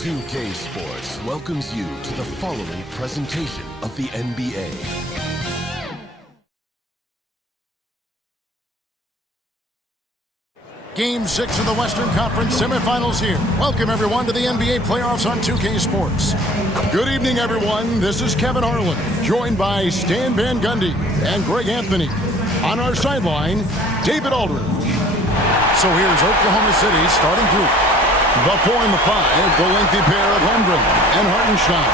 2K Sports welcomes you to the following presentation of the NBA. Game 6 of the Western Conference semifinals here. Welcome, everyone, to the NBA playoffs on 2K Sports. Good evening, everyone. This is Kevin Harlan, joined by Stan Van Gundy and Greg Anthony. On our sideline, David Aldridge. So here's Oklahoma City's starting group. The 4 and the 5, the lengthy pair of Holmgren and Hartenstein.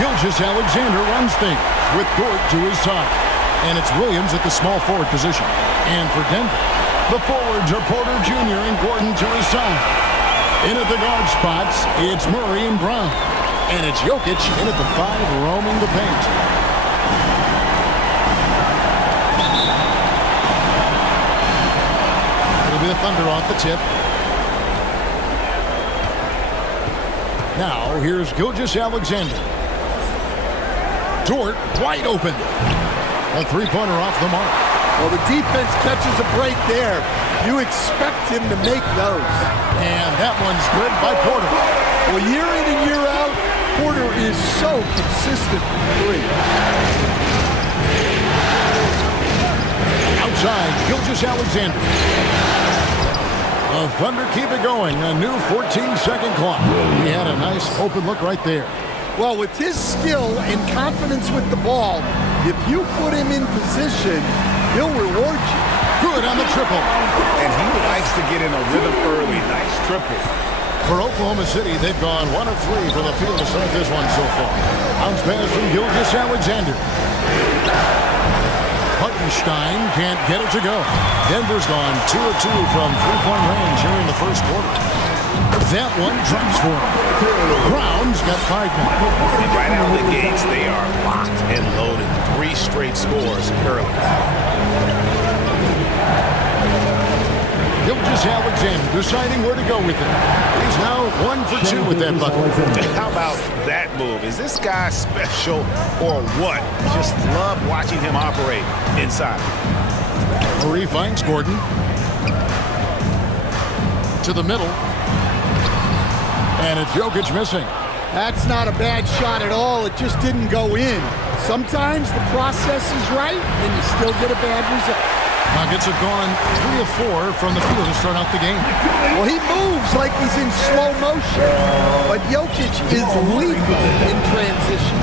Gilgeous-Alexander runs things with Dort to his side. And it's Williams at the small forward position. And for Denver, the forwards are Porter Jr. and Gordon to his side. In at the guard spots, it's Murray and Brown. And it's Jokic in at the 5, roaming the paint. It'll be the Thunder off the tip. Now, here's Gilgeous-Alexander. Dort wide open. A three-pointer off the mark. Well, the defense catches a break there. You expect him to make those. And that one's good by Porter. Well, year in and year out, Porter is so consistent from three. Outside, Gilgeous-Alexander. The Thunder keep it going. A new 14-second clock. He had a nice open look right there. Well, with his skill and confidence with the ball, if you put him in position, he'll reward you. Good on the triple. And he likes to get in a rhythm early. Nice triple. For Oklahoma City, they've gone 1 of 3 from the field to start this one so far. Bounce pass from Gilgeous-Alexander. Hartenstein can't get it to go. Denver's gone 2 of 2 from three-point range here in the first quarter. That one drops for him. Brown's got 5 now. And right out of the gates, they are locked and loaded. 3 straight scores early. Gilgeous-Alexander deciding where to go with it. He's now 1 for 2 with that bucket. How about that move? Is this guy special or what? Just love watching him operate inside. Murray finds Gordon. To the middle. And it's Jokic missing. That's not a bad shot at all. It just didn't go in. Sometimes the process is right, and you still get a bad result. Nuggets have gone 3 of 4 from the field to start out the game. Well, he moves like he's in slow motion, but Jokic is lethal in transition.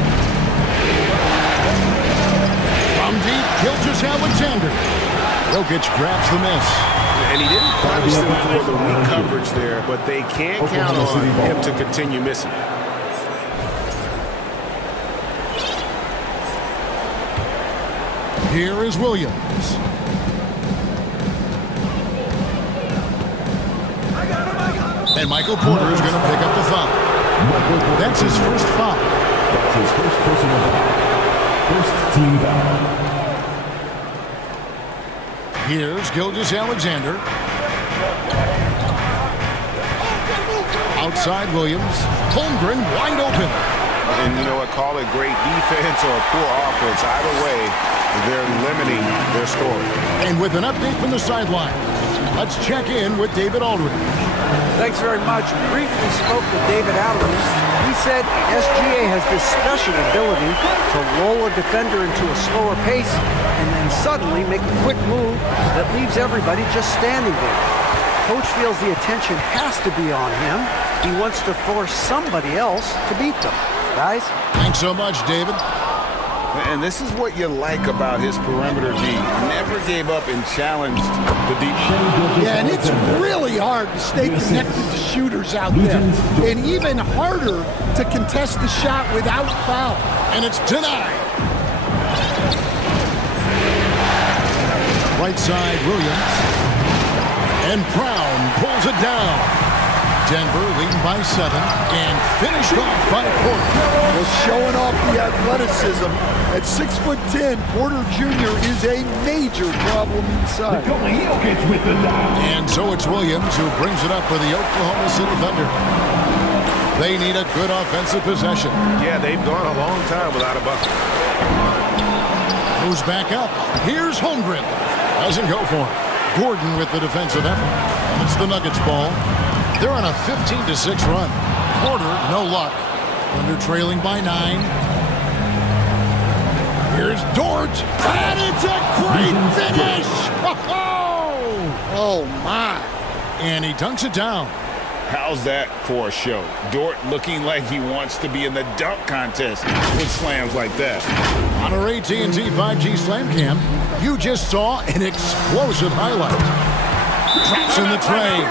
From deep, Gilgeous-Alexander. Jokic grabs the miss. And he didn't punish them for the weak coverage there, but they can't count on him to continue missing. Here is Williams. And Michael Porter is going to pick up the foul. That's his first foul. That's his first personal foul. First team foul. Here's Gilgeous-Alexander. Outside Williams. Holmgren wide open. And you know what? Call it great defense or poor offense. Either way, they're limiting their score. And with an update from the sideline, let's check in with David Aldridge. Thanks very much. Briefly spoke with David Aldridge. He said SGA has this special ability to lull a defender into a slower pace and then suddenly make a quick move that leaves everybody just standing there. Coach feels the attention has to be on him. He wants to force somebody else to beat them. Guys? Thanks so much, David. And this is what you like about his perimeter D. Never gave up and challenged the deep. Yeah, and it's really hard to stay connected to shooters out there. And even harder to contest the shot without foul. And it's denied. Right side, Williams. And Brown pulls it down. Denver leading by 7 and finished off by Porter. Well, showing off the athleticism. At 6'10", Porter Jr. is a major problem inside. And so it's Williams who brings it up for the Oklahoma City Thunder. They need a good offensive possession. Yeah, they've gone a long time without a bucket. Moves back up. Here's Holmgren. Doesn't go for him. Gordon with the defensive effort. And it's the Nuggets ball. They're on a 15-6 run. Porter, no luck. Thunder trailing by 9. Here's Dort, and it's a great finish! Oh, my. And he dunks it down. How's that for a show? Dort looking like he wants to be in the dunk contest with slams like that. On our AT&T 5G Slam Cam, you just saw an explosive highlight. Traps in the tray.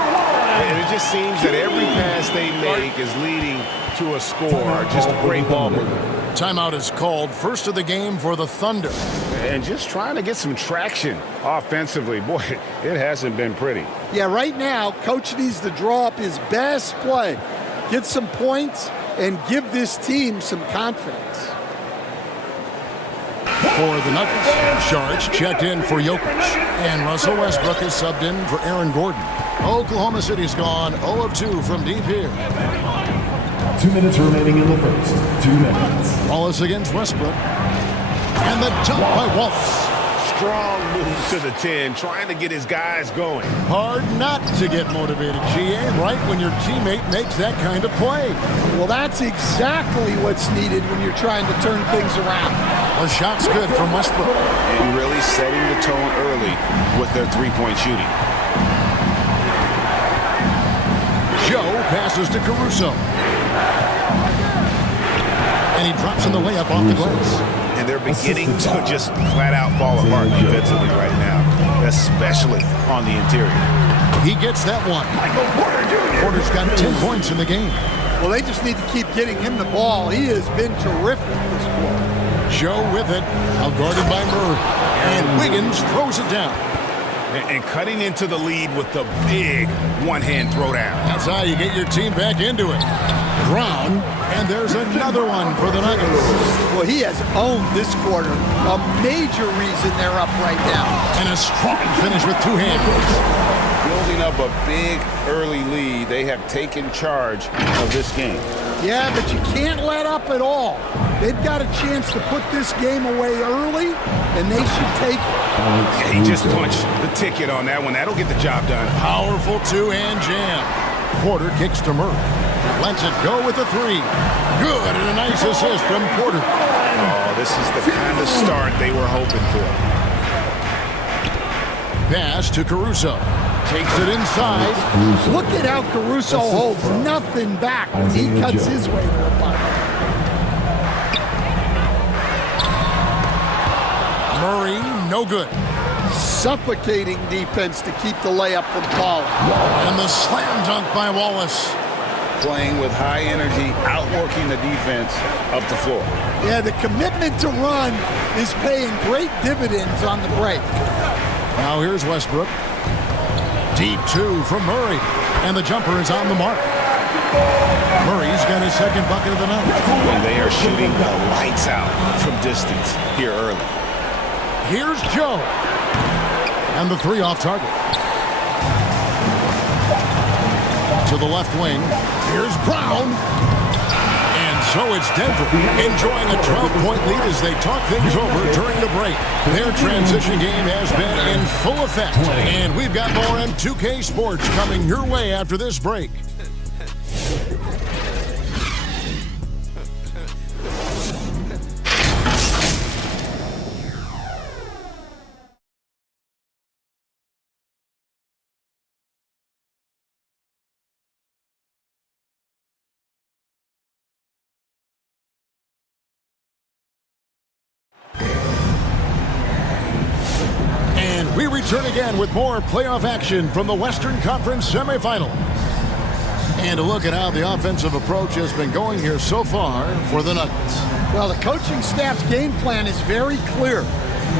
And it just seems that every pass they make is leading to a score. Just a great ball movement. Timeout is called, first of the game for the Thunder. And just trying to get some traction offensively. Boy, it hasn't been pretty. Yeah, right now, Coach needs to draw up his best play, get some points, and give this team some confidence. For the Nuggets, Sharks checked in for Jokic, and Russell Westbrook is subbed in for Aaron Gordon. Oklahoma City's gone 0 of 2 from deep here. 2 minutes remaining in the first. 2 minutes. Wallace against Westbrook. And the dunk by Wallace. Strong move to the 10, trying to get his guys going. Hard not to get motivated, GA, right when your teammate makes that kind of play. Well, that's exactly what's needed when you're trying to turn things around. The shot's good from Westbrook. And really setting the tone early with their three-point shooting. Joe passes to Caruso. And he drops in the layup off the glass. And they're beginning to just flat out fall apart defensively right now, especially on the interior. He gets that one. Porter's got 10 points in the game. Well, they just need to keep getting him the ball. He has been terrific this quarter. Joe with it, out guarded by Murray. And Wiggins throws it down. And cutting into the lead with the big one-hand throwdown. That's how you get your team back into it. Brown, and there's another one for the Nuggets. Well, he has owned this quarter. A major reason they're up right now. And a strong finish with two handles. Building up a big early lead, they have taken charge of this game. Yeah, but you can't let up at all. They've got a chance to put this game away early, and they should take it. Yeah, he just punched the ticket on that one. That'll get the job done. Powerful two-hand jam. Porter kicks to Murray. Lets it go with the three. Good, and a nice assist from Porter. Oh, this is the kind of start they were hoping for. Pass to Caruso. Takes it inside. Look at how Caruso holds nothing back when he cuts his way to the bucket. Murray, no good. Suffocating defense to keep the layup from falling. And the slam dunk by Wallace. Playing with high energy, outworking the defense up the floor. Yeah, the commitment to run is paying great dividends on the break. Now here's Westbrook. Deep two from Murray. And the jumper is on the mark. Murray's got his second bucket of the night. And they are shooting the lights out from distance here early. Here's Joe. And the three off target. To the left wing. Here's Brown. And so it's Denver enjoying a 12-point lead as they talk things over during the break. Their transition game has been in full effect. And we've got more M2K Sports coming your way after this break. We return again with more playoff action from the Western Conference semifinals. And a look at how the offensive approach has been going here so far for the Nuggets. Well, the coaching staff's game plan is very clear.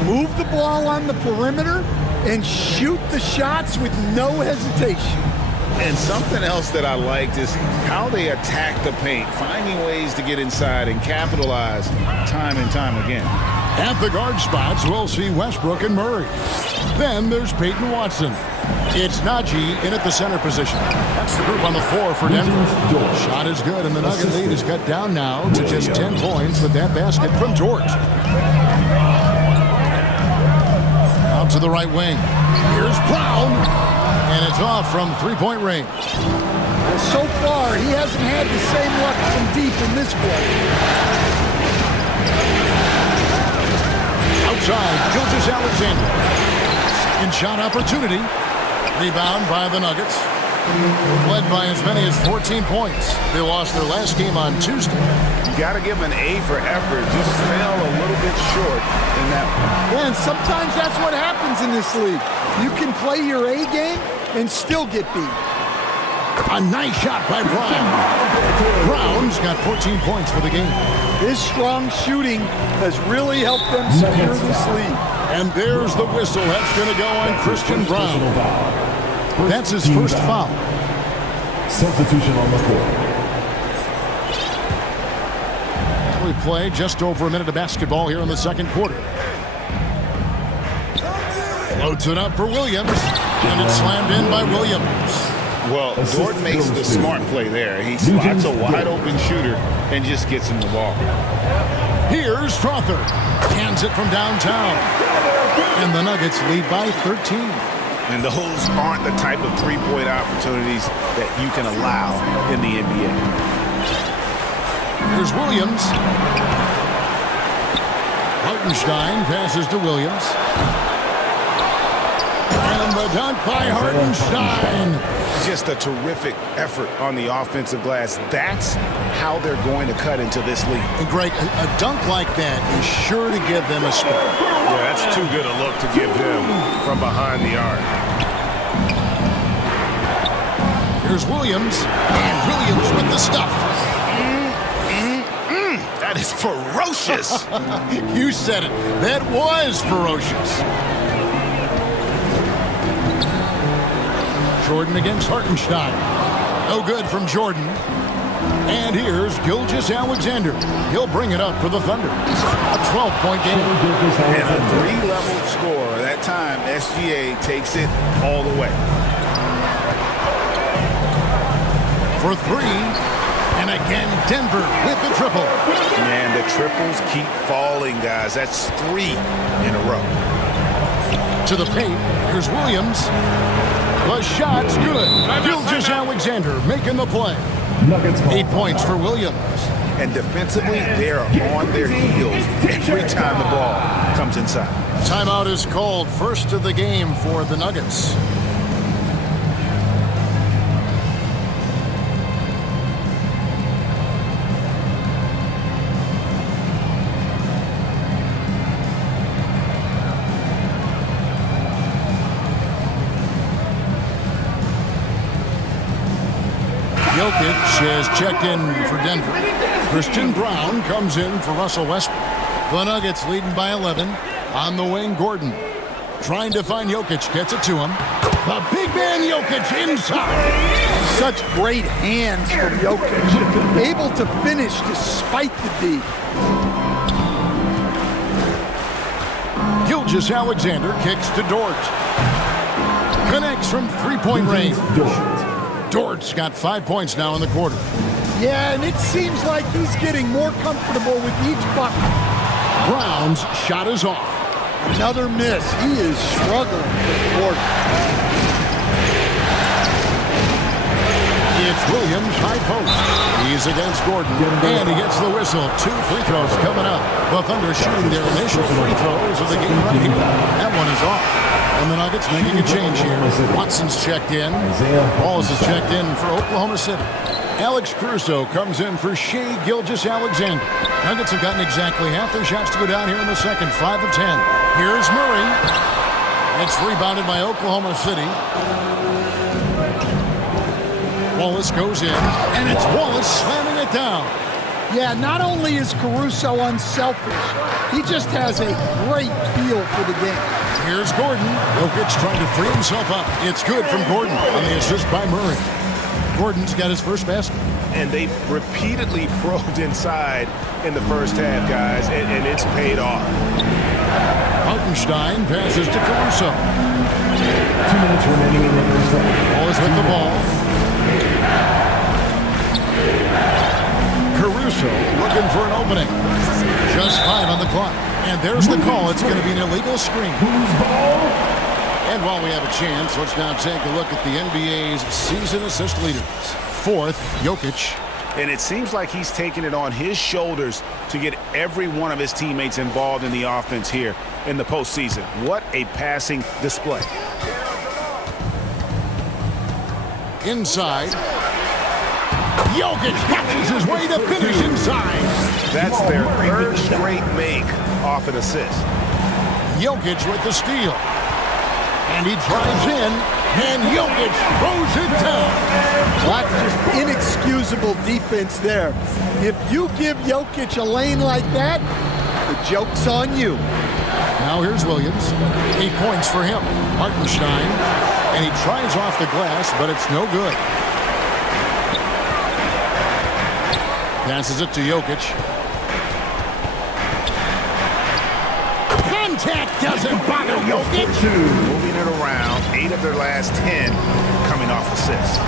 Move the ball on the perimeter and shoot the shots with no hesitation. And something else that I liked is how they attack the paint, finding ways to get inside and capitalize time and time again. At the guard spots, we'll see Westbrook and Murray. Then there's Peyton Watson. It's Najee in at the center position. That's the group on the floor for Denver. Shot is good, and the Nugget lead is cut down now to just 10 points with that basket from George. Out to the right wing. Here's Brown. And it's off from three-point range. Well, so far, he hasn't had the same luck from deep in this play. Outside, Gilgeous-Alexander. Second shot opportunity. Rebound by the Nuggets. Led by as many as 14 points. They lost their last game on Tuesday. You got to give them an A for effort. Just fell a little bit short in that one. Yeah, and sometimes that's what happens in this league. You can play your A game and still get beat. A nice shot by Brown. Brown's got 14 points for the game. His strong shooting has really helped them secure this lead. And there's the whistle. That's going to go on Christian Brown. That's his first foul. Substitution on the court. We play just over a minute of basketball here in the second quarter. Loads it up for Williams. And it's slammed in by Williams. Well, Dort makes the smart play there. He spots a wide-open shooter and just gets him the ball. Here's Strother. Hands it from downtown. And the Nuggets lead by 13. And those aren't the type of three-point opportunities that you can allow in the NBA. Here's Williams. Hartenstein passes to Williams. And the dunk by Hartenstein. Just a terrific effort on the offensive glass. That's how they're going to cut into this league. And Greg, a dunk like that is sure to give them a spark. Yeah, that's too good a look to give them from behind the arc. Here's Williams. And Williams with the stuff. That is ferocious. You said it. That was ferocious. Jordan against Hartenstein. No good from Jordan. And here's Gilgeous-Alexander. He'll bring it up for the Thunder. A 12-point game. And a three-level score. That time, SGA takes it all the way. For three. And again, Denver with the triple. Man, the triples keep falling, guys. That's 3 in a row. To the paint. Here's Williams. The shot's good. Gilgeous-Alexander making the play. 8 points for Williams. And defensively, they're on their heels every time the ball comes inside. Timeout is called. First of the game for the Nuggets. Jokic has checked in for Denver. Christian Brown comes in for Russell Westbrook. The Nuggets leading by 11. On the wing, Gordon. Trying to find Jokic. Gets it to him. The big man Jokic inside. Such great hands from Jokic. Able to finish despite the D. Gilgeous-Alexander kicks to Dort. Connects from three-point range. Dort's got 5 points now in the quarter. Yeah, and it seems like he's getting more comfortable with each bucket. Brown's shot is off. Another miss. He is struggling for the quarter. It's Williams, high post. He's against Gordon, and he gets the whistle. 2 free throws coming up. The Thunder shooting their initial free throws of the game right here. That one is off. And the Nuggets making a change here. Watson's checked in. Balls is checked in for Oklahoma City. Alex Caruso comes in for Shai Gilgeous-Alexander. Nuggets have gotten exactly half their shots to go down here in the second. 5 of 10. Here's Murray. It's rebounded by Oklahoma City. Wallace goes in, and it's Wallace slamming it down. Yeah, not only is Caruso unselfish, he just has a great feel for the game. Here's Gordon. Jokic trying to free himself up. It's good from Gordon on the assist by Murray. Gordon's got his first basket. And they've repeatedly probed inside in the first half, guys, and it's paid off. Hartenstein passes to Caruso. 2 minutes remaining in the first half. Wallace with the ball. Caruso looking for an opening. Just 5 on the clock. And there's the call. It's going to be an illegal screen. And while we have a chance, let's now take a look at the NBA's season assist leaders. fourth. Jokic. And it seems like he's taking it on his shoulders to get every one of his teammates involved in the offense here in the postseason. What a passing display. Inside. Jokic catches his way to finish inside. That's their third straight make off an assist. Jokic with the steal. And he drives in, and Jokic throws it down. That's just inexcusable defense there. If you give Jokic a lane like that, the joke's on you. Now here's Williams. 8 points for him. Hartenstein. And he tries off the glass, but it's no good. Passes it to Jokic. Contact doesn't bother Jokic. Moving it around, 8 of their last 10 coming off assists.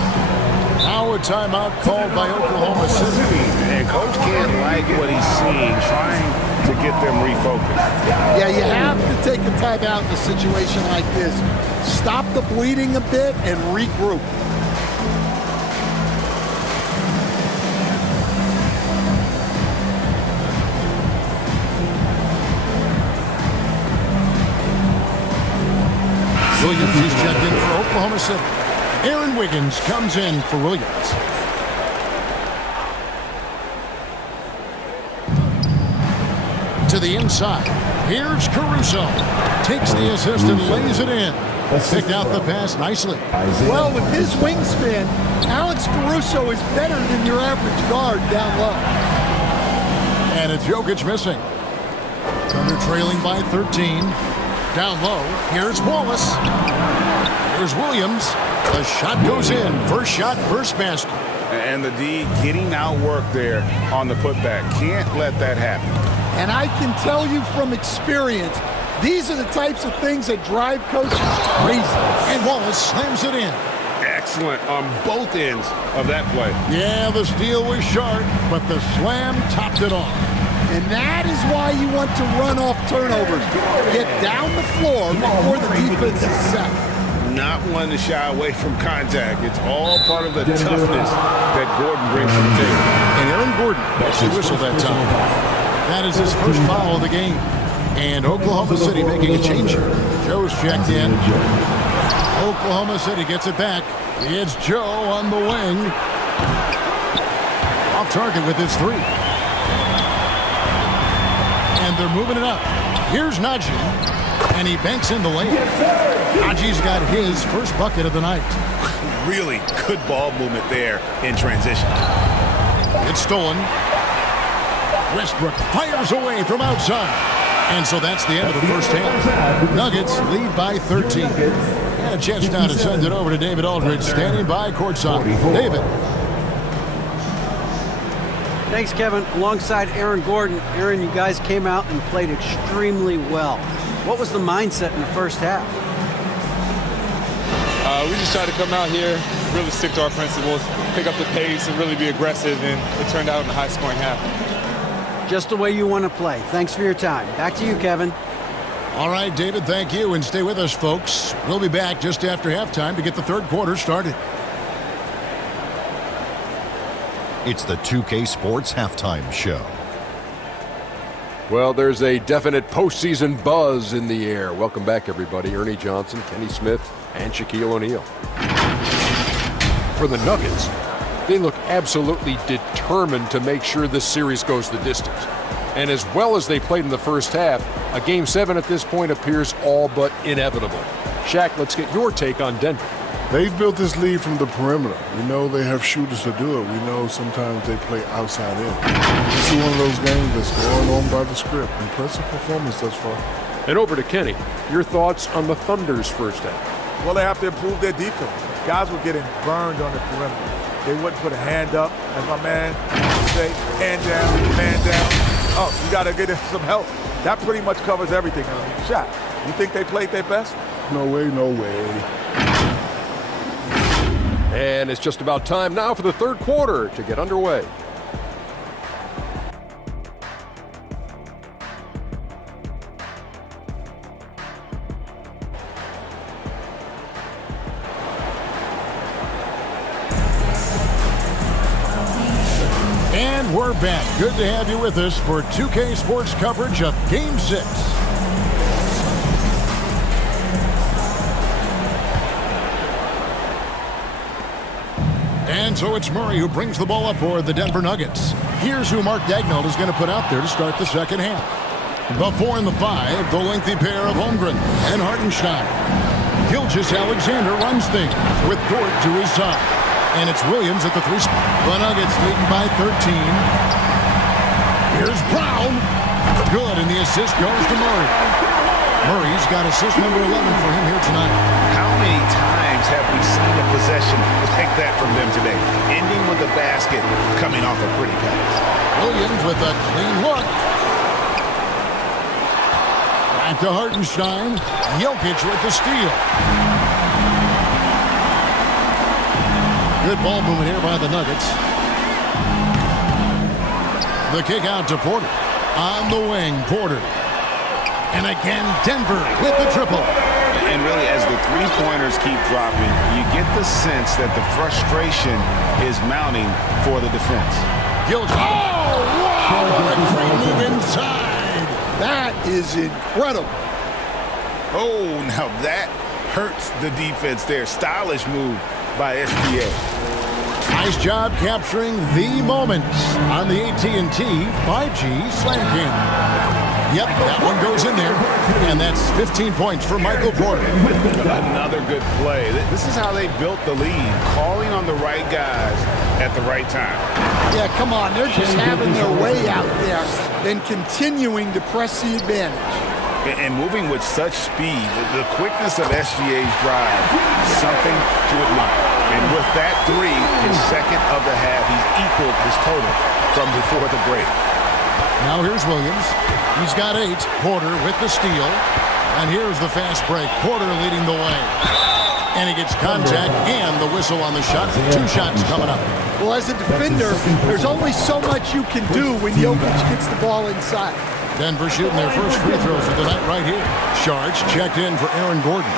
Now a timeout called by Oklahoma City. And coach can't like what he's seeing, trying to get them refocused. Yeah, you have to take a timeout in a situation like this. Stop the bleeding a bit and regroup. Williams is checked in for Oklahoma City. Aaron Wiggins comes in for Williams. To the inside. Here's Caruso. Takes the assist and lays it in. Picked out the pass nicely. Well, with his wingspan, Alex Caruso is better than your average guard down low. And it's Jokic missing. Thunder trailing by 13. Down low, here's Wallace. Here's Williams. The shot goes in. First shot, first basket. And the D getting outworked there on the putback. Can't let that happen. And I can tell you from experience, these are the types of things that drive coaches crazy. And Wallace slams it in. Excellent on both ends of that play. Yeah, the steal was sharp, but the slam topped it off. And that is why you want to run off turnovers. Get down the floor before the defense is set. Not one to shy away from contact. It's all part of the toughness that Gordon brings to the table. And Aaron Gordon actually whistled that time. That is his first foul of the game. And Oklahoma City making a change here. Joe's checked in. Oklahoma City gets it back. It's Joe on the wing. Off target with his three. And they're moving it up. Here's Najee. And he banks in the lane. Najee's got his first bucket of the night. Really good ball movement there in transition. It's stolen. Westbrook fires away from outside. And so that's the end of the first half. Nuggets lead by 13. And a chance now to send it over to David Aldridge, standing by courtside. David. Thanks, Kevin. Alongside Aaron Gordon. Aaron, you guys came out and played extremely well. What was the mindset in the first half? We just tried to come out here, really stick to our principles, pick up the pace, and really be aggressive, and it turned out in a high-scoring half. Just the way you want to play. Thanks for your time. Back to you, Kevin. All right, David, thank you. And stay with us, folks. We'll be back just after halftime to get the third quarter started. It's the 2K Sports Halftime Show. Well, there's a definite postseason buzz in the air. Welcome back, everybody. Ernie Johnson, Kenny Smith, and Shaquille O'Neal. For the Nuggets, they look absolutely determined to make sure this series goes the distance. And as well as they played in the first half, a Game 7 at this point appears all but inevitable. Shaq, let's get your take on Denver. They've built this lead from the perimeter. We know they have shooters to do it. We know sometimes they play outside in. This is one of those games that's going on by the script. Impressive performance thus far. And over to Kenny. Your thoughts on the Thunder's first half? Well, they have to improve their defense. Guys were getting burned on the perimeter. They wouldn't put a hand up, as my man would say, hand down, man down. Oh, you got to get him some help. That pretty much covers everything. Shaq, you think they played their best? No way, no way. And it's just about time now for the third quarter to get underway. And we're back. Good to have you with us for 2K Sports coverage of Game 6. And so it's Murray who brings the ball up for the Denver Nuggets. Here's who Mark Daigneault is going to put out there to start the second half. The 4 and the 5, the lengthy pair of Holmgren and Hartenstein. Gilgeous-Alexander runs things with Dort to his side. And it's Williams at the 3 spot. The Nuggets leading by 13. Here's Brown. Good, and the assist goes to Murray. Murray's got assist number 11 for him here tonight. How many times have we seen a possession like that from them today? Ending with a basket, coming off a pretty pass. Williams with a clean look. Back to Hartenstein. Jokic with the steal. Good ball movement here by the Nuggets. The kick out to Porter. On the wing, Porter. And again, Denver with the triple. And really, as the three-pointers keep dropping, you get the sense that the frustration is mounting for the defense. Gilgeous. Oh, wow! What a great move inside. That is incredible. Oh, now that hurts the defense there. Stylish move by SGA. Nice job capturing the moments on the AT&T 5G Slam Cam. Yep, that one goes in there, and that's 15 points for Michael Porter. Another good play. This is how they built the lead, calling on the right guys at the right time. Yeah, come on, they're just having their way out there and continuing to press the advantage. And moving with such speed, the quickness of SGA's drive, something to admire. And with that three, his second of the half, he's equaled his total from before the break. Now here's Williams. He's got 8. Porter with the steal. And here's the fast break. Porter leading the way. And he gets contact and the whistle on the shot. 2 shots coming up. Well, as a defender, there's only so much you can do when Jokic gets the ball inside. Denver shooting their first free throws of the night right here. Shards checked in for Aaron Gordon.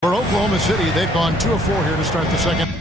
For Oklahoma City, they've gone 2 of 4 here to start the second.